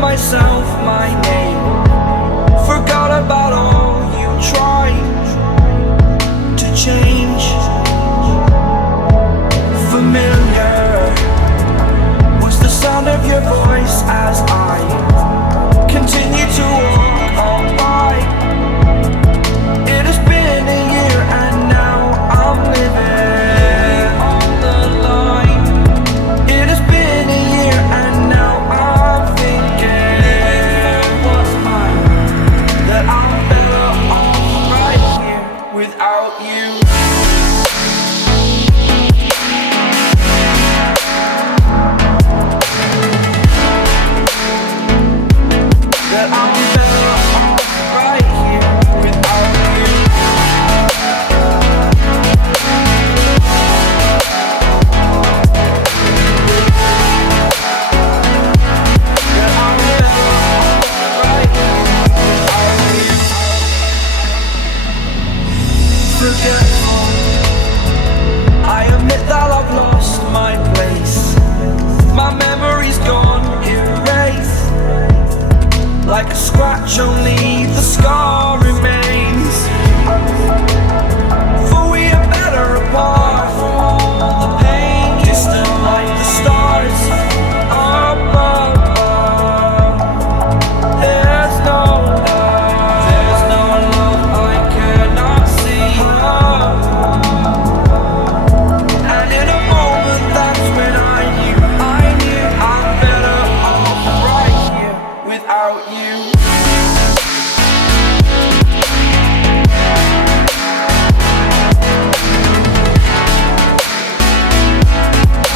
myself my name. Forgot about all you tried to change. Familiar was the sound of your voice as I continue to walk on by. It has been a year and now I'm living on the line. It has been a year and now I'm thinking what's mine, that I'm better off right here without you. That I'm better off right here without you. That I'm better off right here without you. Forgetful, I admit that I've lost my place. My memory's gone erased. Like a scratch, only the scar remains. For we are better apart from all the pain. Distant like the stars above. There's no love I cannot see. And in a moment, that's when I knew I'm better off right here without you.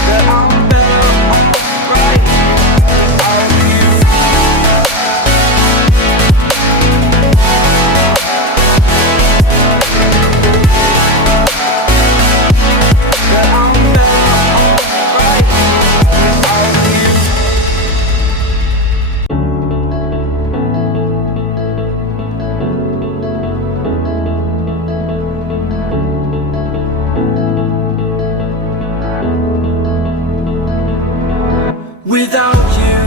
That I'm better off right here without you. That I'm better off right here without you. Without you,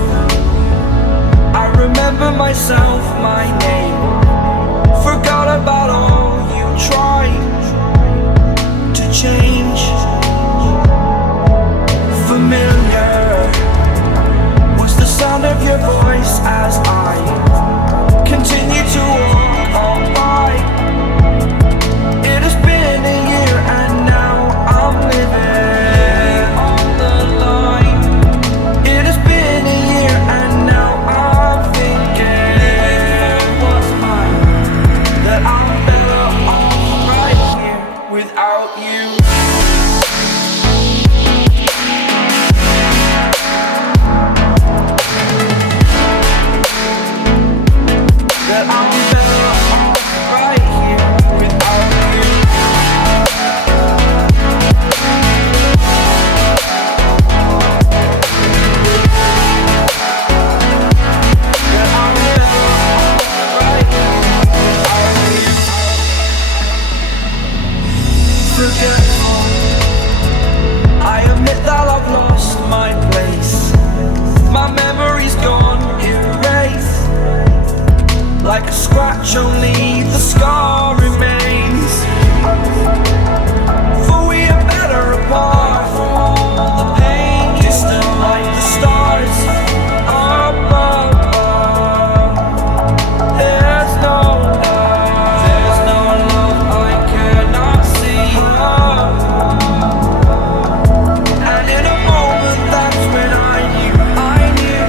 I remember myself, my name. Forgot about all you tried to change. Familiar was the sound of your voice as I continue to walk on by. It has been a year and now I'm living on the line. It has been a year and now I'm thinking what's mine, that I'm better off right here without you. That I'm better off right here without you. That I'm better off right here without you. Forgetful, I admit that I've lost my place. My memory's gone erased. Like a scratch, only the scar remains. For we are better apart from all the pain. Distant like the stars above. There's no love I cannot see. And in a moment, that's when I knew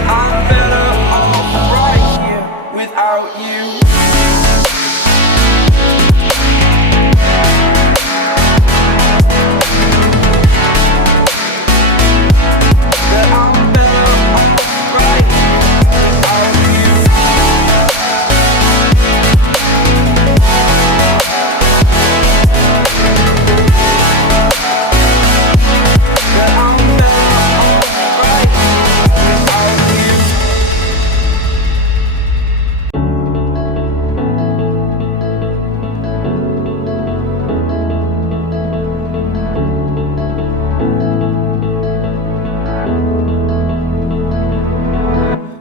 I'm better off right here without you. That I'm better off right here without you. That I'm better off right here without you.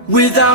Without